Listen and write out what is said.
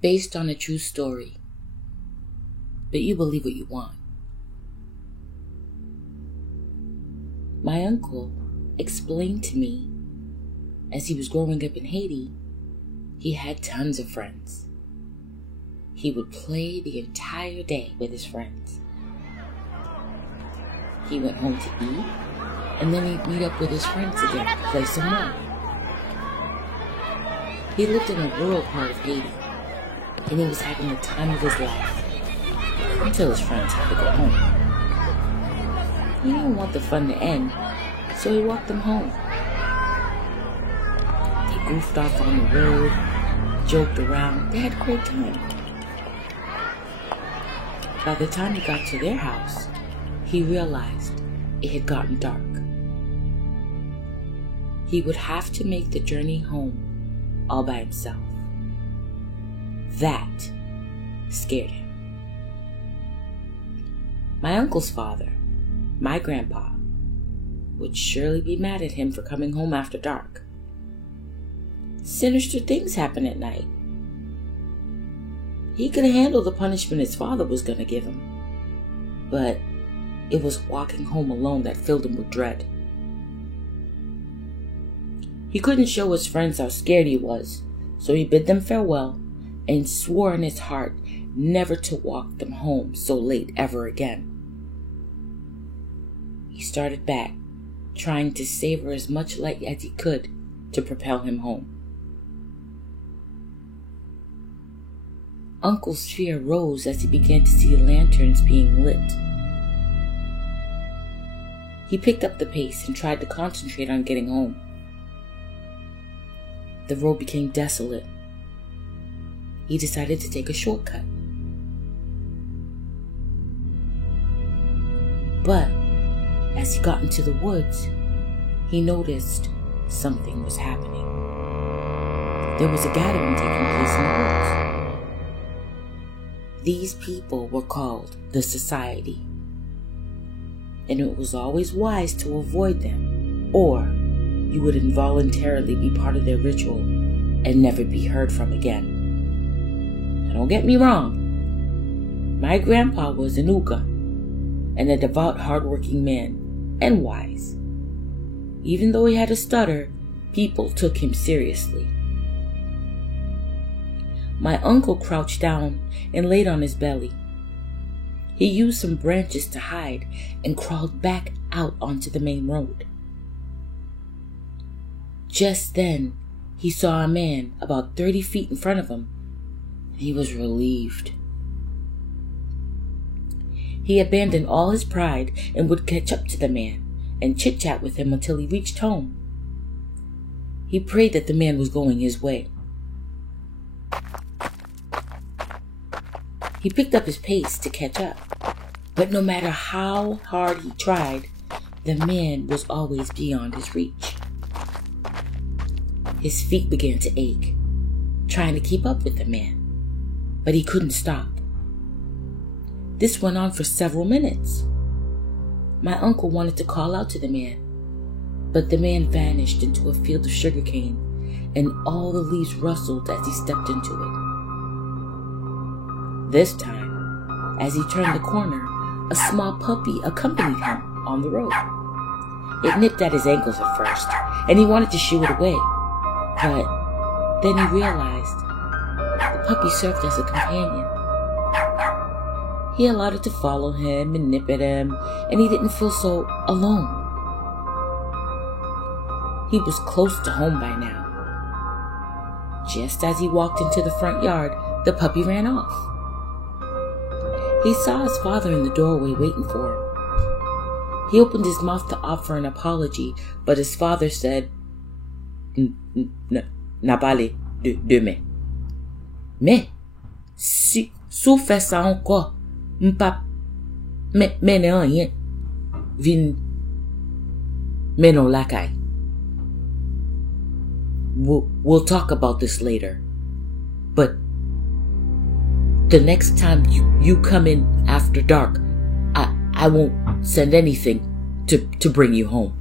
based on a true story, but you believe what you want. My uncle explained to me, as he was growing up in Haiti, he had tons of friends. He would play the entire day with his friends. He went home to eat, and then he'd meet up with his friends again to play some more. He lived in a rural part of Haiti, and he was having the time of his life until his friends had to go home. He didn't want the fun to end, so he walked them home. They goofed off on the road, joked around, they had a great time. By the time he got to their house, he realized it had gotten dark. He would have to make the journey home all by himself. That scared him. My uncle's father, my grandpa, would surely be mad at him for coming home after dark. Sinister things happen at night. He could handle the punishment his father was going to give him, but it was walking home alone that filled him with dread. He couldn't show his friends how scared he was, so he bid them farewell and swore in his heart never to walk them home so late ever again. He started back, trying to savor as much light as he could to propel him home. Uncle's fear rose as he began to see lanterns being lit. He picked up the pace and tried to concentrate on getting home. The road became desolate. He decided to take a shortcut. But as he got into the woods, he noticed something was happening. There was a gathering taking place in the woods. These people were called the Society, and it was always wise to avoid them, or you would involuntarily be part of their ritual and never be heard from again. Now, don't get me wrong, my grandpa was an Uga, and a devout, hardworking man, and wise. Even though he had a stutter, people took him seriously. My uncle crouched down and laid on his belly. He used some branches to hide and crawled back out onto the main road. Just then, he saw a man about 30 feet in front of him. He was relieved. He abandoned all his pride and would catch up to the man and chit-chat with him until he reached home. He prayed that the man was going his way. He picked up his pace to catch up, but no matter how hard he tried, the man was always beyond his reach. His feet began to ache, trying to keep up with the man, but he couldn't stop. This went on for several minutes. My uncle wanted to call out to the man, but the man vanished into a field of sugarcane, and all the leaves rustled as he stepped into it. This time, as he turned the corner, a small puppy accompanied him on the road. It nipped at his ankles at first, and he wanted to shoo it away. But then he realized the puppy served as a companion. He allowed it to follow him and nip at him, and he didn't feel so alone. He was close to home by now. Just as he walked into the front yard, the puppy ran off. He saw his father in the doorway waiting for him. He opened his mouth to offer an apology, but his father said, n'a parlé de me. Mais, si sou fè ça encore, m'pa mène rien, vin menon lakay. We'll talk about this later, but the next time you come in after dark, I won't send anything to bring you home.